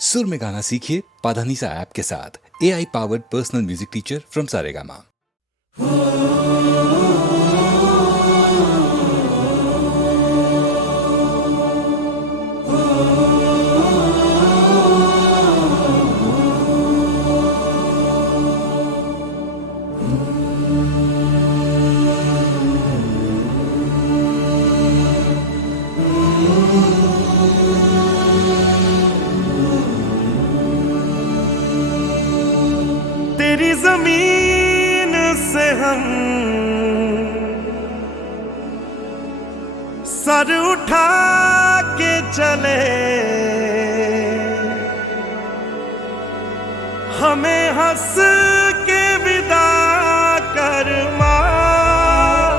सुर में गाना सीखिए पाधानीसा ऐप के साथ। AI powered personal music teacher from Saregama. तेरी जमीन से हम सर उठा के चले, हमें हंस के विदा कर मां।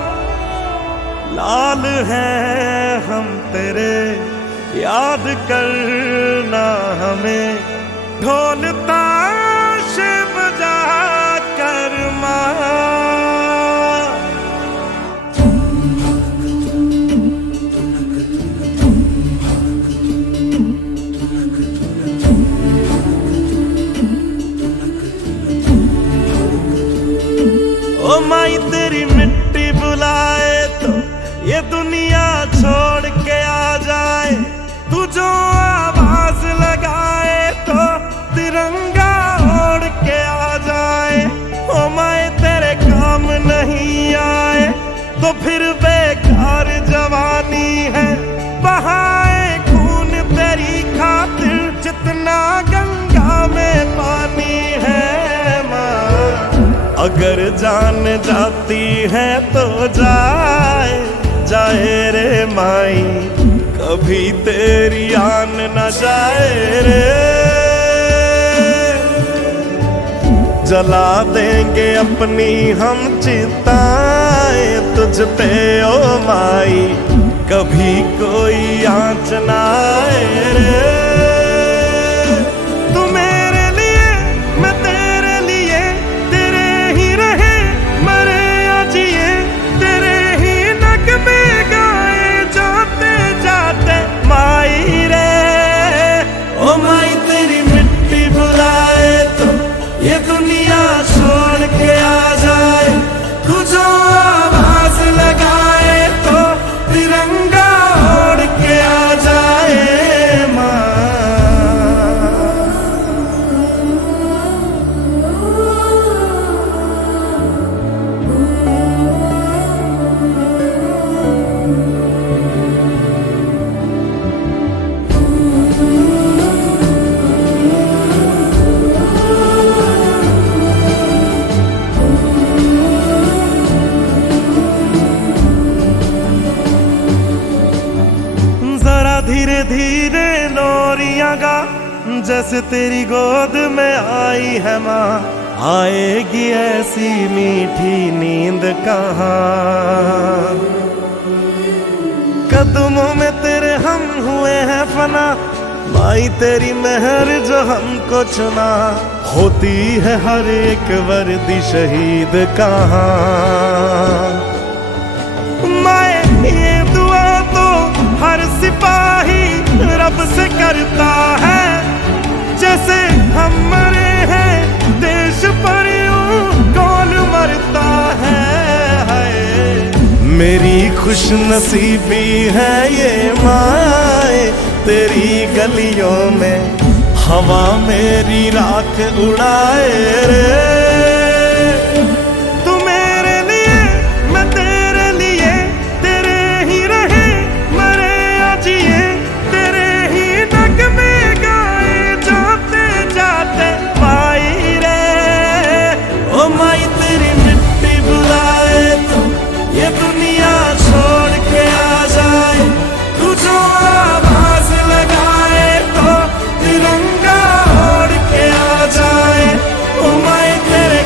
लाल हैं हम तेरे, याद करना हमें, ढोल ताश बजा कर मां। ओ माई तेरी मिट्टी बुलाए तो ये दुनिया छोड़ के आ जाए, तू जो आवाज लगाए तो तिरंगा ओढ़ के आ जाए। ओ माए तेरे काम नहीं आए तो फिर बेकार जवानी है, बहाए खून तेरी खातिर जितना गंगा में पानी है माँ। अगर जान जाती है तो जाए जाए रे माई, कभी तेरी आन न जाए रे। जला देंगे अपनी हम चिताएं तुझ पे ओ माई, कभी कोई आँच न आए रे। तू मेरे लिए मैं तेरे लिए, तेरे ही रहे मरे या जिए, तेरे ही नगमे गाए जाते जाते माई रे। ओ माई तेरी मिट्टी बुलाए तो ये दुनिया छोड़ के आ जाए, तू जो आवाज लगाए तो तिरंगा ओढ़ के आ जाए माँ। धीरे धीरे लोरियां गा, जैसे तेरी गोद में आई है माँ। आएगी ऐसी मीठी नींद कहाँ, कदमों में तेरे हम हुए हैं फना। माई तेरी मेहर जो हमको चुना, होती है हर एक वर्दी शहीद कहाँ। माए ये दुआ तो हर सिपाही रब से करता है, जैसे हम मरे हैं देश पर यूं कौन मरता है। मेरी खुश नसीबी है ये माए, तेरी गलियों में हवा मेरी राख उड़ाए रे। तिरंगा ओढ़ के आ जाए, ओ माए तेरे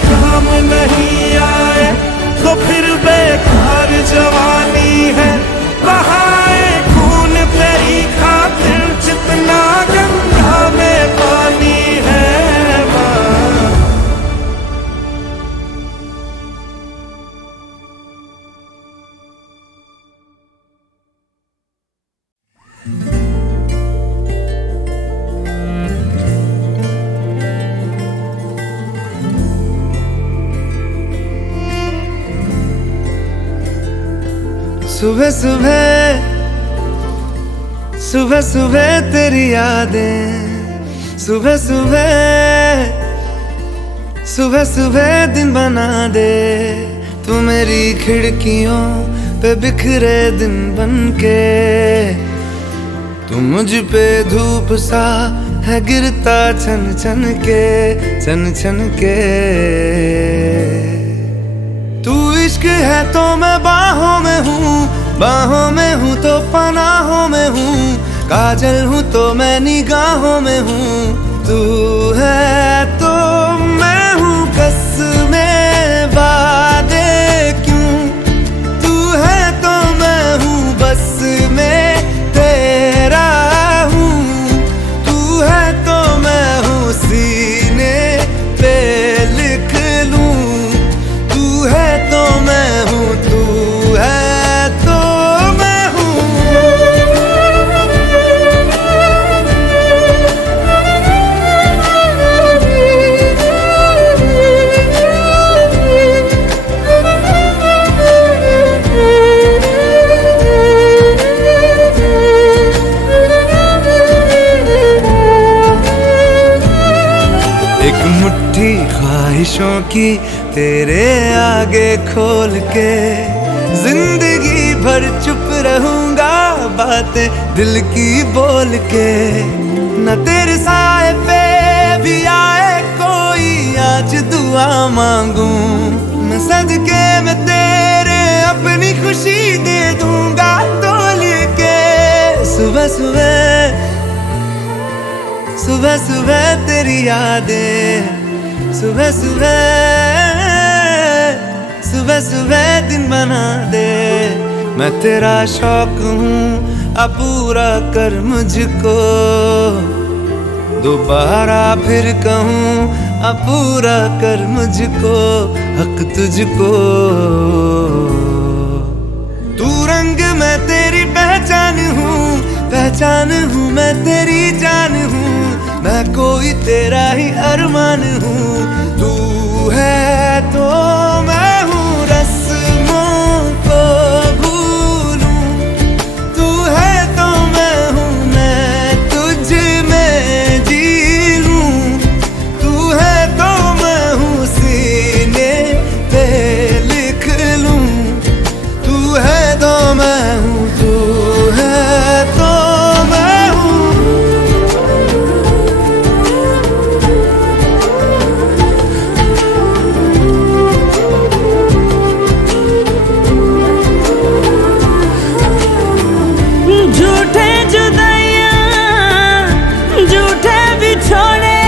सुबह सुबह सुबह सुबह तेरी यादें, सुबह सुबह सुबह सुबह दिन बना दे। तू मेरी खिड़कियों पे बिखरे दिन बनके, तू मुझ पे धूप सा है गिरता छन छन के, छन छन के। तू इश्क है तो मैं बाहों में हूँ, बाहों में हूँ तो पनाहों में हूँ, काजल हूँ तो मैं निगाहों में हूँ। तू है तो मैं हूँ कसमें वादे क्यों, तू है तो मैं हूँ बस में तेरा हूँ, तू है तो मैं हूँ सीने पे लिख लूँ, तू है तो मैं हूँ, तू है तो मैं हूँ। एक मुट्ठी ख्वाहिशों की तेरे आगे खोल के, जिंदगी भर चुप रहूंगा बातें दिल की बोल के। न तेरे साए पे भी आए कोई आज दुआ मांगू, मैं सदके में तेरे अपनी खुशी दे दूंगा तोल के। सुबह सुबह सुबह सुबह तेरी यादें, सुबह सुबह सुबह सुबह दिन बना दे। मैं तेरा शौक हूँ अब पूरा कर मुझको, दोबारा फिर कहूँ अब पूरा कर मुझको, हक तुझको। तू रंग मैं तेरी पहचान हूँ, पहचान हूँ मैं तेरी जान हूँ, मैं कोई तेरा ही अरमान हूँ। तू है तो मैं हूँ रस्मों को भूलूं, तू है तो मैं हूँ मैं तुझ में जी लूं, तू है तो मैं हूँ सीने पे लिख लूं, तू है तो मैं हूँ, तू है तो मैं हूँ। झूठे जुदाइयां झूठे बिछोड़े,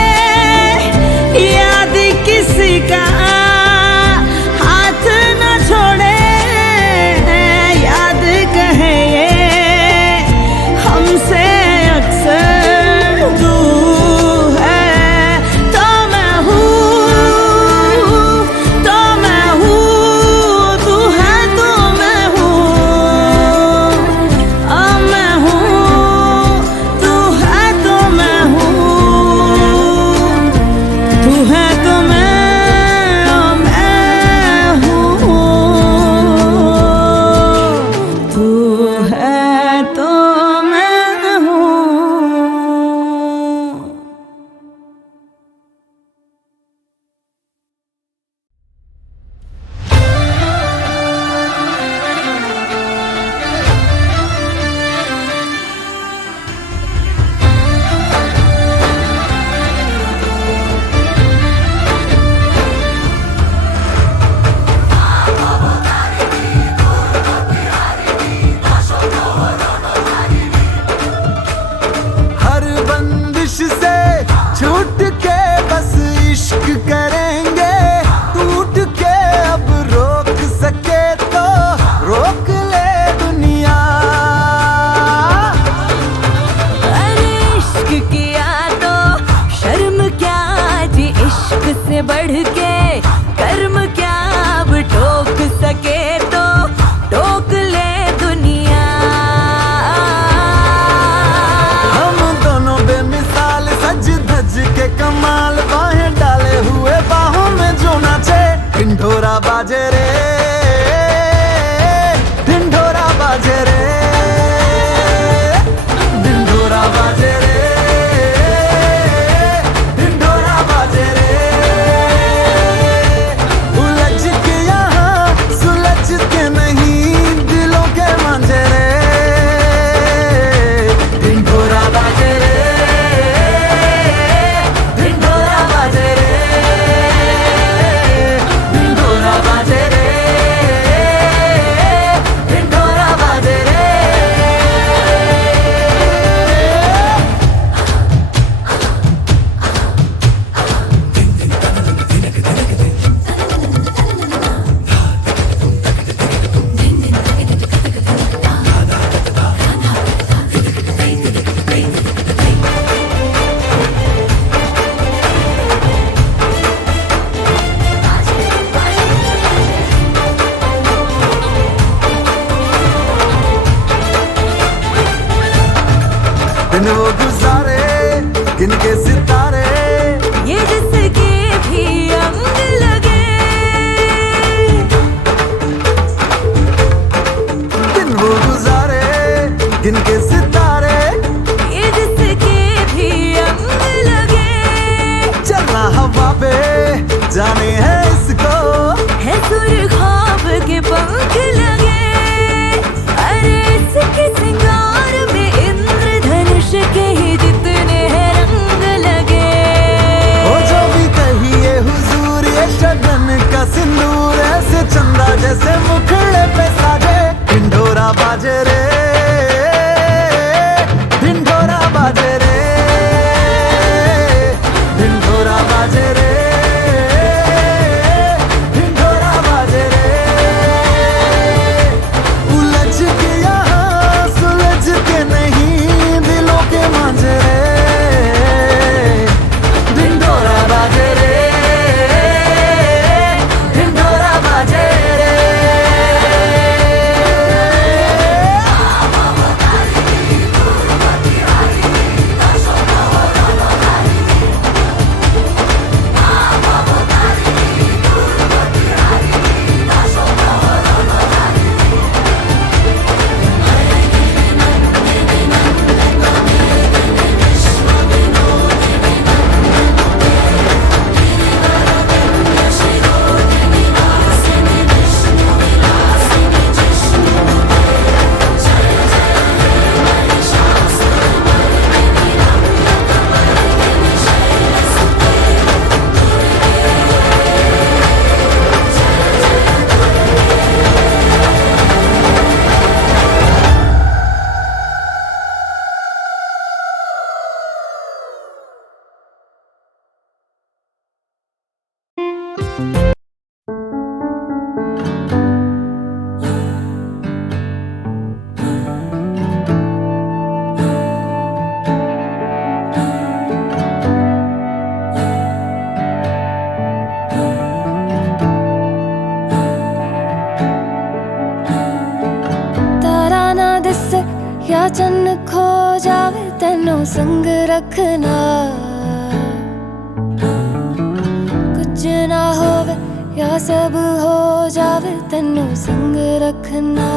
याद किसी का हाथ न छोड़े, याद कहे ये हमसे अक्सर। तू है तो मैं हूँ, तो मैं हूँ, तू है तो मैं हूँ, मैं हूँ, तू है तो मैं हूँ, तू है तो मैं हूँ, तू है तो मैं हूँ। हर बंदिश से छूट के बस इश्क करेंगे, टूट के अब रोक सके तो रोक ले दुनिया। अरे इश्क किया तो शर्म क्या जी, इश्क से बढ़ के कर्म क्या, अब ठोक सके तो ठोक ले दुनिया। हम दोनों बेमिसाल सज धज के कमाल, बाहें डाले हुए बाहों में जो नाचे, ढिंढोरा बाजे रे ढिंढोरा बाजे। गिनके सितारे, ये जिसके भी अंग लगे, दिन वो गुजारे गिनके सितारे, ये जिसके भी अंग लगे, चलना हवा पे जाने है इसको, है सुर ख्वाब के पंख लगे, अरे इसके सिंगार में इंद्रधनुष के ही जितने हैं रंग लगे। ओ जो भी कहिए हुजूर ये शगन का सिंदूर, ऐसे चंदा जैसे मुखड़े पे साजे, ढिंढोरा बाजे रे, ढिंढोरा बाजे रे, ढिंढोरा बाजे रे, ढिंढोरा बाजे रे, उलझ के यहाँ सुलझ के नहीं दिलों के मांझे रे, ढिंढोरा बाजे रे, ढिंढोरा बाजे रे। तारा ना दिसे या चन्न खो जावे, तेनों संग रखना, कुछ ना होवे या सब हो जावे, तेनों संग रखना,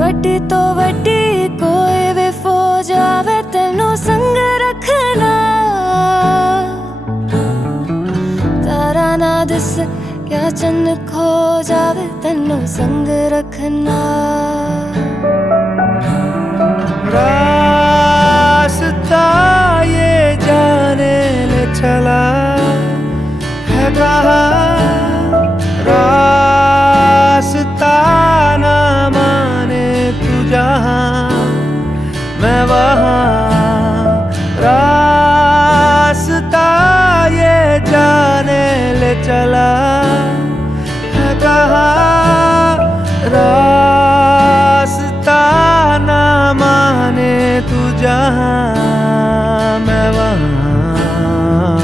वड्डी तो वड्डी कोई भी फो जावे, तेनों संग रखना, तारा ना दिसे क्या चन्न खो जावे, तेनों संग रखना। रास्ता ये जाने ले चला है कहाँ, रास्ता ना माने तू जहाँ मैं वहाँ, रास्ता ये जाने ले चला है कहाँ, रास्ता ना माने तू जहाँ मैं वहाँ,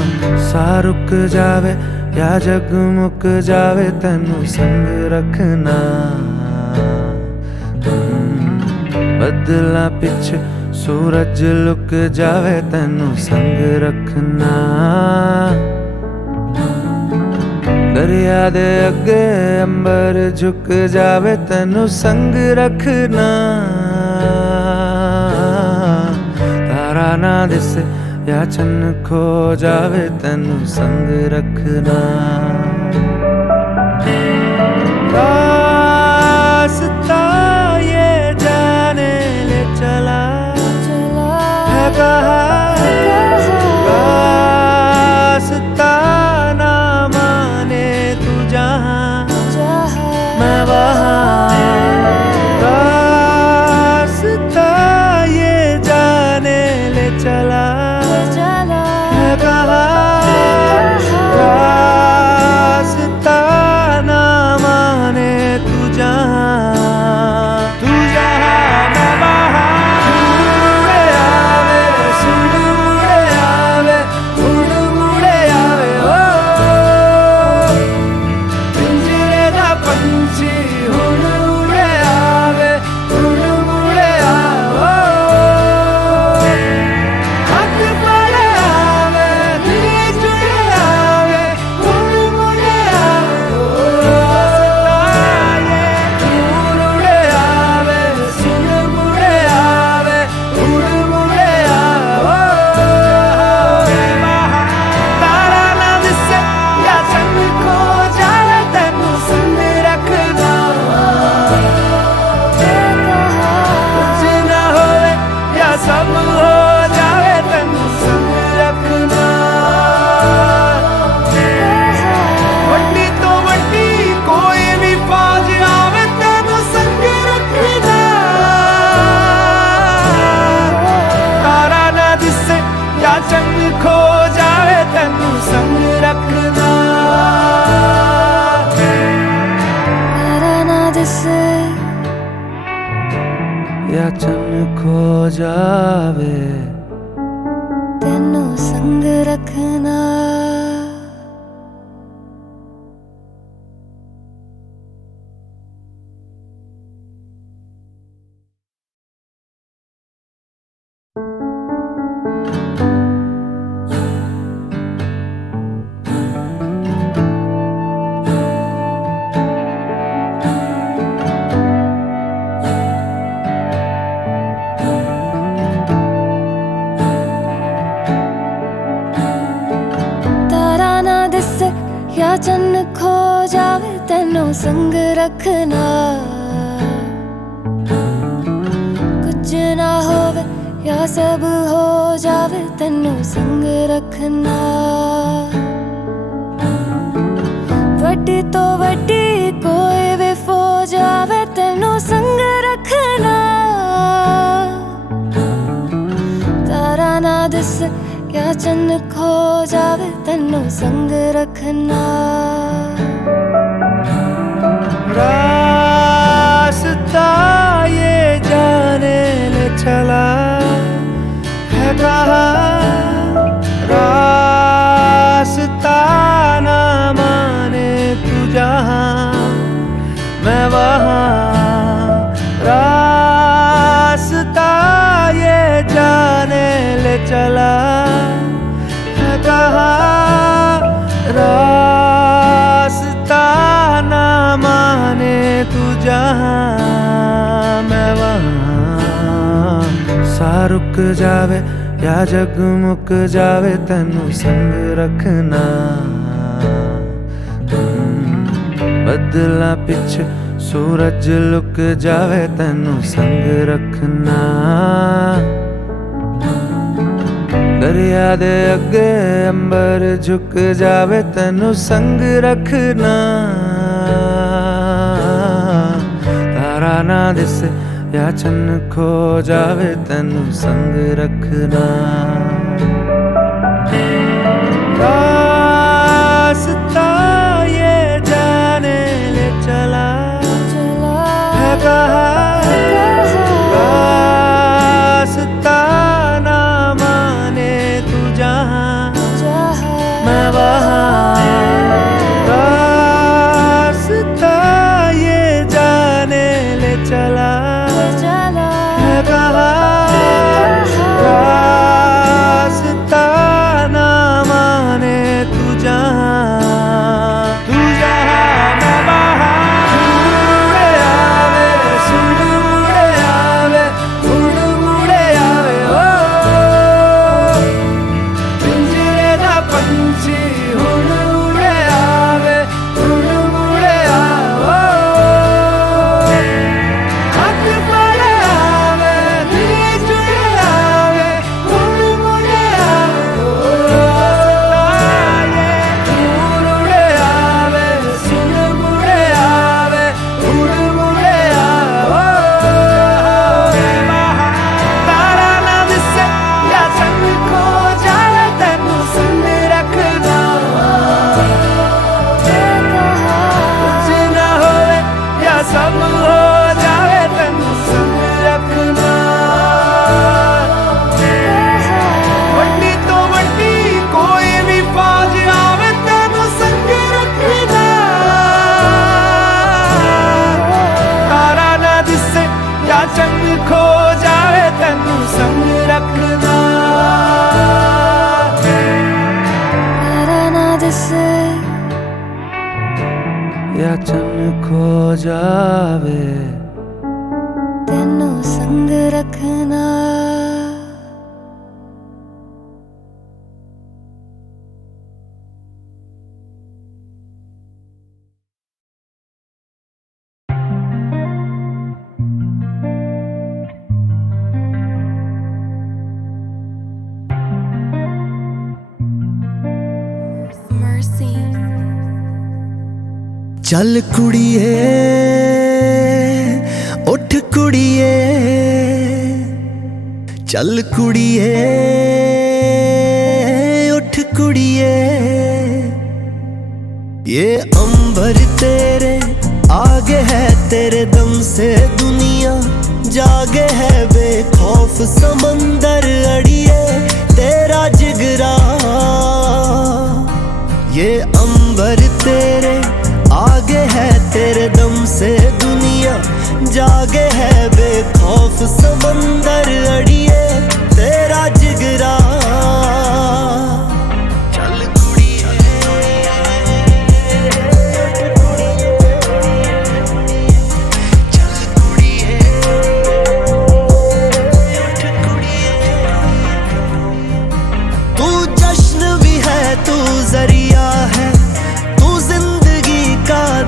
सा रुक जावे या जगमुक जावे, तेनों संग रखना, बदला पिछे सूरज लुक जावे, तेनों संग रखना, दरिया दे अगे अंबर झुक जावे, तेनों संग रखना, तारा ना दिसे या चन्न खो जावे, तेनों संग रखना, रास्ता ये जाने ले चला है कहाँ, रास्ता ना माने तू जहाँ मैं वहाँ, रास्ता ये जाने ले चला है कहाँ, रास्ता ना माने तू जहाँ मैं वहाँ, मुड़े आवे सुन मुड़े आवे, मुड़े आवे ओ पिंजरे दा पंछी, हुण मुड़े आवे, मुड़े आवे ओ चंग खो जावे तेनू संग रखना तारा ना दिसे या चंग खो जावे तेनू संग रखना या चन्न खो जावे तेनू संग रखना कुछ ना होवे या सब हो जावे तेनू संग रखना वड्डी तो वड्डी कोई भी फो जावे तेनू संग रखना तारा ना दिस या चन्न खो जावे तेनू संग रखना रास्ता ये जाने ले चला है कहाँ रास्ता ना माने तू जहाँ मैं वहाँ रास्ता ये जाने ले चला रास्ता ना माने तू जहाँ मैं वहाँ सा रुक जावे या जगमुक जावे तेनू संग रखना बदला पिछ सूरज लुक जावे तेनू संग रखना दरिया दे अगे अंबर झुक जावे तेनू संग रखना तारा ना दिसे या चन्न खो जावे तेनू संग रखना रास्ता ये जाने ले चला है कहाँ रास्ता ना माने तू जहाँ मैं वहाँ रास्ता ये जाने ले चला है कहाँ रास्ता ना माने तू जहाँ मैं वहाँ मुड़े आवे सुन मुड़े आवे उड़ मुड़े आवे ओ पिंजरे दा पंछी हुण मुड़े आवे उड़ मुड़े आवे हक पड़े आवे दिल जुड़े आवे उड़ मुड़े आवे उड़े आवे सुन मुड़े आवे उड़ मुड़े आवे तारा ना दिसे या चंग खो जावे तेनू संग रखना कुछ ना होवे या सब हो जावे तेनू संग रखना वड्डी तो वड्डी कोई भी फौज आवे तेनू संग रखना तारा ना दिसे या चंग खो जावे तेनू संग रखना तारा ना दिसे या चंग खो जावे तेनू संग रखना चल कुड़िए उठ कुड़िए चल कुड़िए ये अंबर तेरे आगे है, तेरे दम से दुनिया जागे है। बेखौफ समंदर अड़िए तेरा जिगरा। ये अंबर तेरे आगे है, तेरे दम से दुनिया जागे है। बेखौफ समंदर अड़िए तेरा जिगरा।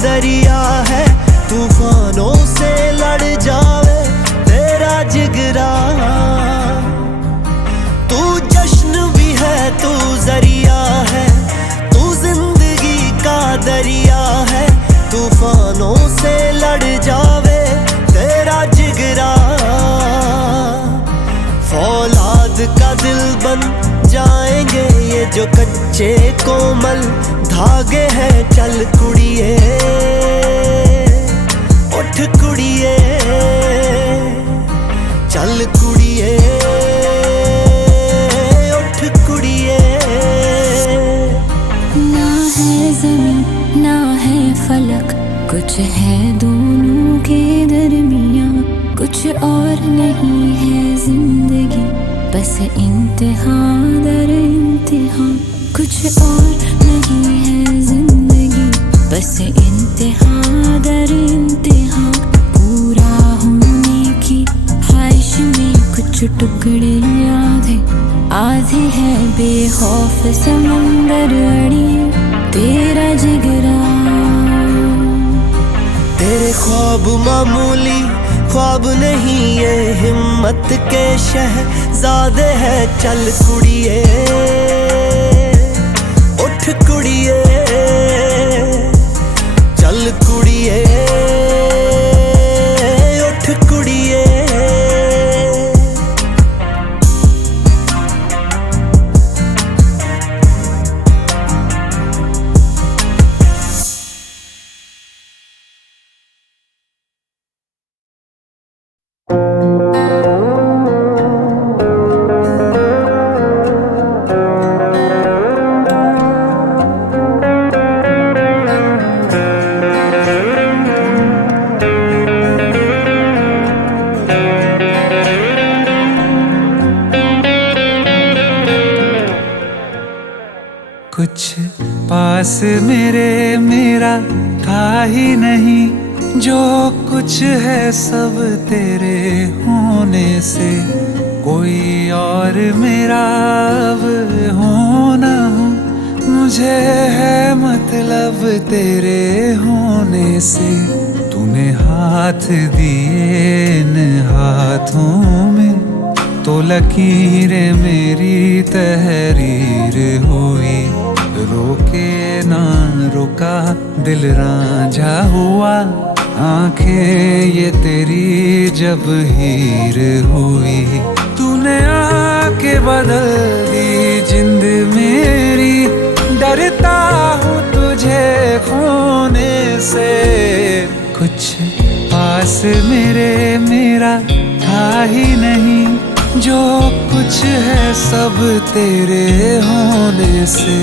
दरिया है तूफानों से लड़ जावे तेरा जिगरा। तू जश्न भी है, तू जरिया है, तू जिंदगी का दरिया है। तूफानों से लड़ जावे तेरा जिगरा। फौलाद का दिल बन जाएंगे ये जो कच्चे कोमल धागे हैं। चल कुड़िए उठ कुड़िए, चल कुड़िए उठ कुड़िए। ना है ज़मीन ना है फलक, कुछ है दोनों के दरमियाँ। कुछ और नहीं है जिंदगी, बस इम्तिहान दर इम्तिहान। कुछ और नहीं है जिंदगी, बस इम्तिहान दर इम्तिहान। पूरा होने की ख्वाहिश में कुछ टुकड़े आधे आधे है। बेखौफ समंदर अड़िए तेरा जिगरा। तेरे ख्वाब मामूली ख्वाब नहीं, ये हिम्मत के शहज़ादे हैं। चल कुड़िए उठ कुड़िए, चल कुड़िए उठ कुड़िए। कुछ पास मेरे मेरा था ही नहीं, जो कुछ है सब तेरे होने से। कोई और मेरा अब हो ना हो, मुझे है मतलब तेरे होने से। तूने हाथ दिए इन हाथों में, तो लकीरें मेरी तहरीर हुई। रोके ना रुका दिल रांझा हुआ, आंखें ये तेरी जब हीर हुई। तूने आके बदल दी जिंद मेरी, डरता हूँ तुझे खोने से। कुछ पास मेरे मेरा था ही नहीं, जो कुछ है सब तेरे होने से।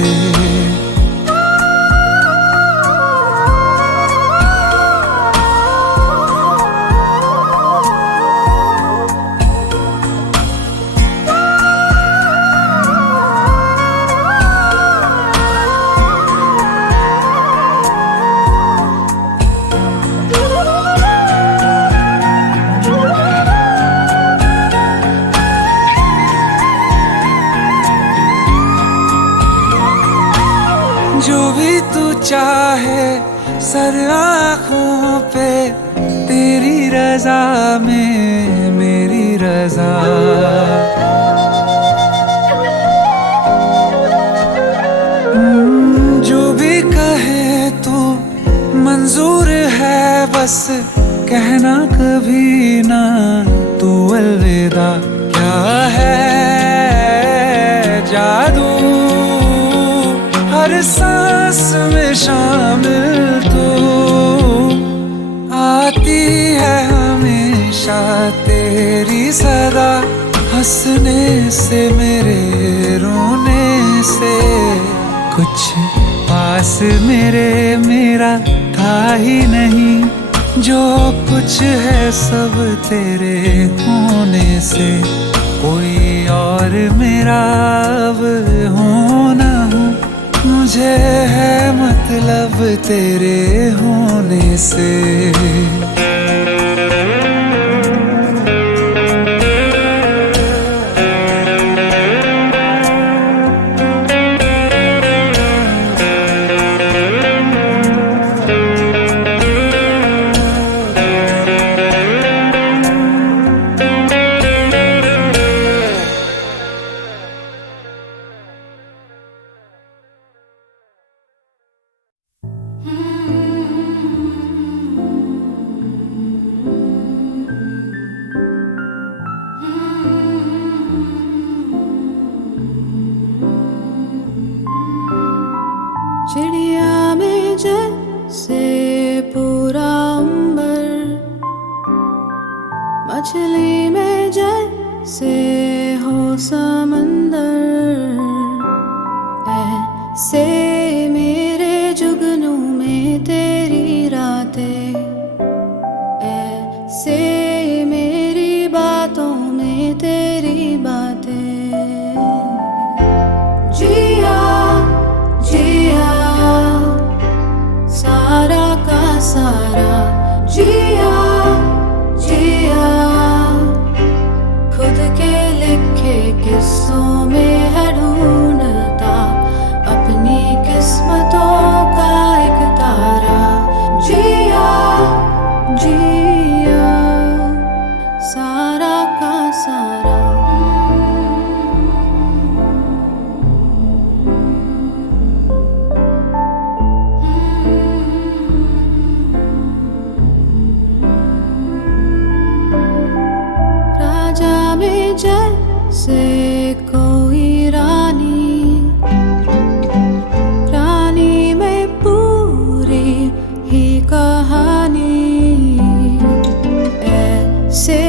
जो भी तू चाहे सर आँखों पे, तेरी रजा में मेरी रजा। जो भी कहे तू मंजूर है, बस कहना कभी ना तू अलविदा। क्या है जादू हर सांस में शाम से मेरे रोने से, कुछ पास मेरे मेरा था ही नहीं, जो कुछ है सब तेरे होने से। कोई और मेरा अब हो ना हो, मुझे है मतलब तेरे होने से। चिड़िया में जैसे पूरा अंबर, मछली में जैसे हो समंदर, ऐसे मेरे जुगनू में तेरी रातें, ऐसे मेरी बातों में तेरी बातें। जिया जिया सारा का सारा, जिया जिया खुद के लिखे किस्सों में है ढूंढता अपनी किस्मतों का एक तारा। जिया जिया सारा का सारा। जैसे कोई रानी, रानी में पूरी ही कहानी, ऐसे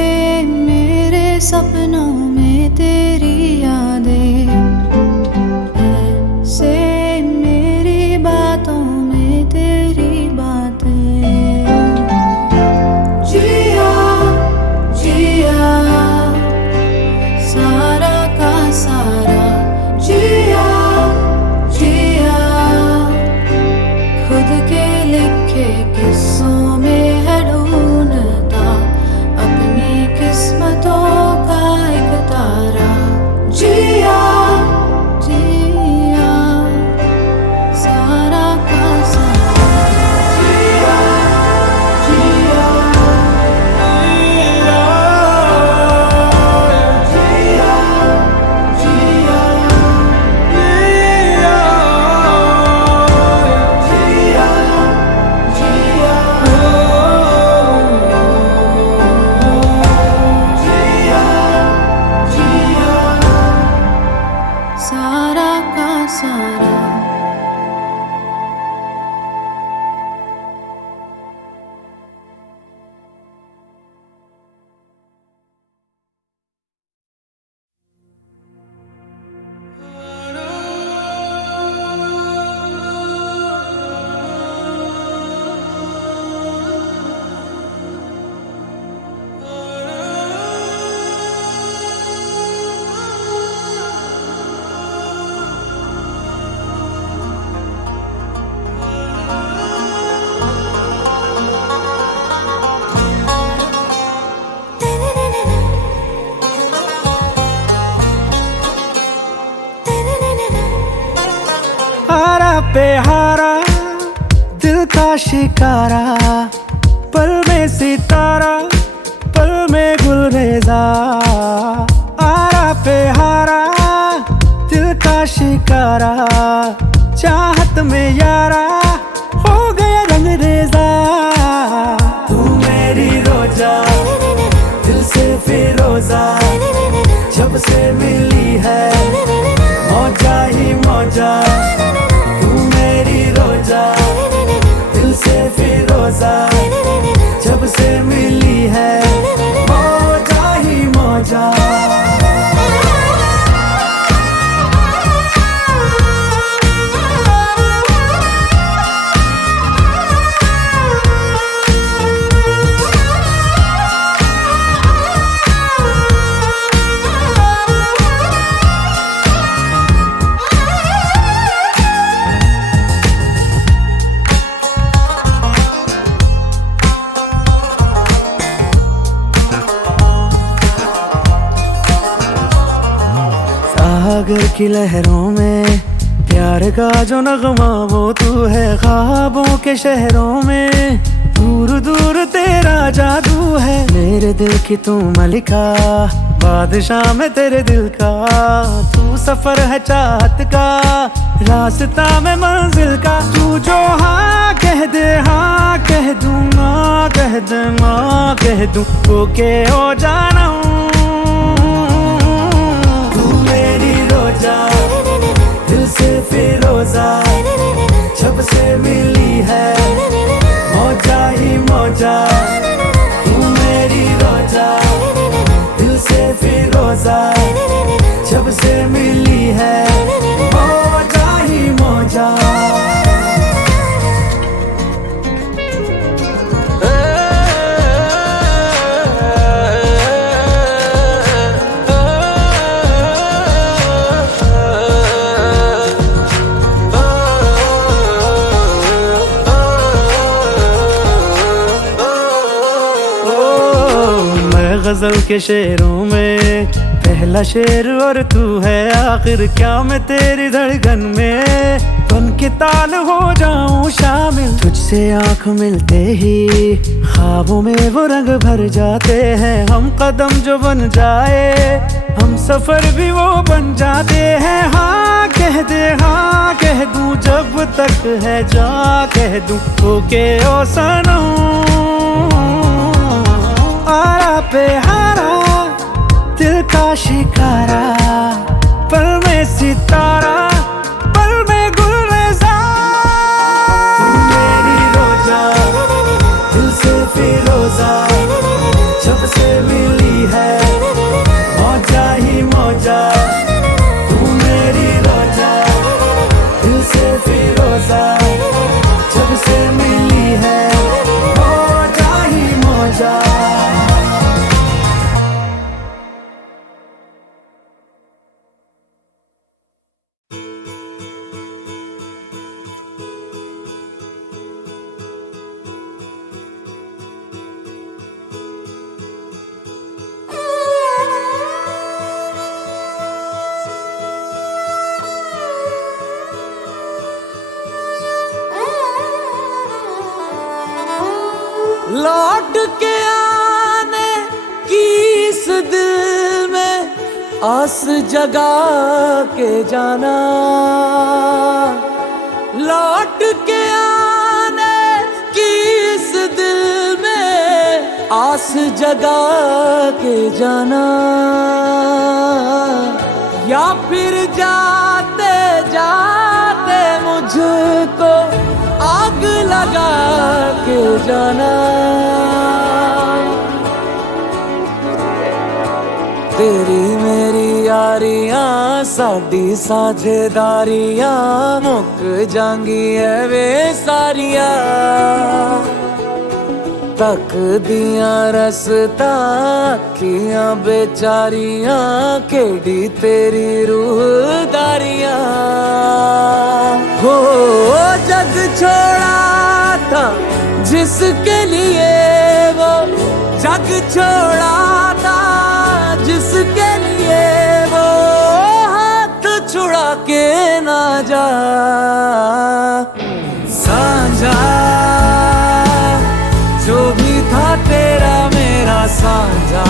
मेरे सपनों में तेरी यादें, ऐसे मेरी बातों में तेरी बातें। जिया जिया सारा का सारा, जिया जिया खुद के लिखे किस्सों में है ढूंढता अपनी किस्मतों का एक तारा। जिया जिया सारा का सारा, जिया जिया सारा का सारा। पे हारा दिल का शिकारा, पल में सितारा पल में गुलरेजा। आरा पे हारा दिल का शिकारा, चाहत में यारा हो गया रंग रेजा। तू मेरी रोजा दिल से फिरोजा, जब से मिली है मौजा ही मौजा। दिल से फिरोजा, जब से मिली है मौजा ही मौजा। सागर की लहरों में प्यार का जो नगमा वो तू है। ख्वाबों के शहरों में दूर दूर तेरा जादू है। मेरे दिल की तू मलिका, बादशाह में तेरे दिल का। तू सफर है चाहत का, रास्ता में मंजिल का। तू जो हाँ कह दे हाँ कह दूँ, ना कह दे ना कह दूँ, ओके हो जाना हूँ। तू मेरी रोजा, दिल से फिरोजा, जब से मिली है मौजा ही मौजा। तू मेरी रोजा, दिल से फिरोजा, जब से मिली है मौजा ही मौजा। गजल के शेरों में पहला शेर और तू है आखिर। क्या मैं तेरी धड़कन में बन के ताल हो जाऊं शामिल। तुझसे आंख मिलते ही ख्वाबों में वो रंग भर जाते हैं। हम कदम जो बन जाए हम सफर भी वो बन जाते हैं। हाँ कह दे हाँ कह दूं, जब तक है जा कह दूं, ओके ओ सनम। आरा पे हारा दिल का शिकारा, पल में सितारा, पल में गुलरेज़ा। मेरी रोजा, दिल से फिरोजा, जब से मिली है मौजा ही मौजा। तू मेरी रोजा, दिल से फिरोजा, जब से मिली है मौजा ही मौजा। लौट के आने की इस दिल में आस जगा के जाना। लौट के आने की इस दिल में आस जगा के जाना। या फिर जाते जाते मुझको आग लगा के जाना। तेरी मेरी यारियां साडी साझेदारियां मुक जांगी है वे सारियां। तक दियां रसता अखियां बेचारियां केड़ी तेरी रूहदारियां। हो जग छोड़ा था जिसके लिए वो जग छोड़ा था जिसके लिए वो हाथ छुड़ा के ना जा। साझा जो भी था तेरा मेरा साझा,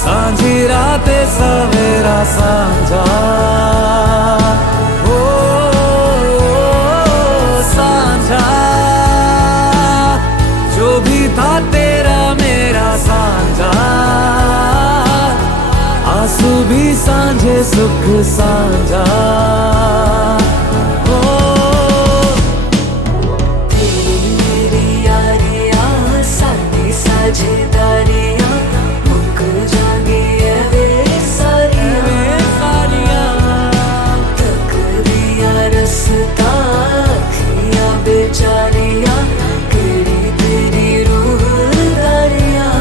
सांझी रातें सवेरा साझा। ओ साझा जो भी था तेरा मेरा साझा, आंसू भी सांझे सुख साझा। साझेदारियां मुक जागी है वे सारियां। तक दिया रसता अखियां बेचारियां केड़ी तेरी रूहदारियां।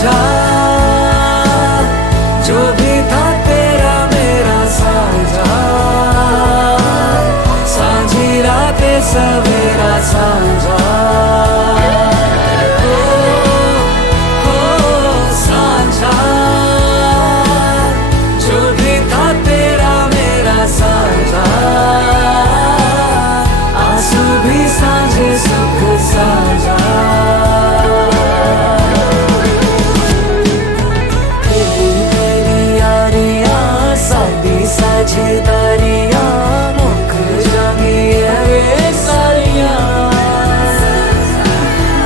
साझा, जो भी था तेरा मेरा साझा, सांझी रातें सवेरा साझा। साझा, जो भी था तेरा मेरा साझा, आंसू भी साझे सुख साझा। साझेदारियां मुख जागिया वे सारियां,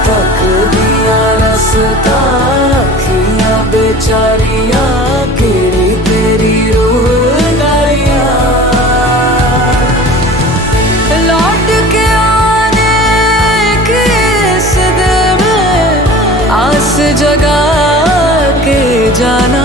तक दिया रसता अखियां बेचारियां, केड़ी तेरी रूहदारियां। लौट के आने की इस दिल में आस जगा के जाना,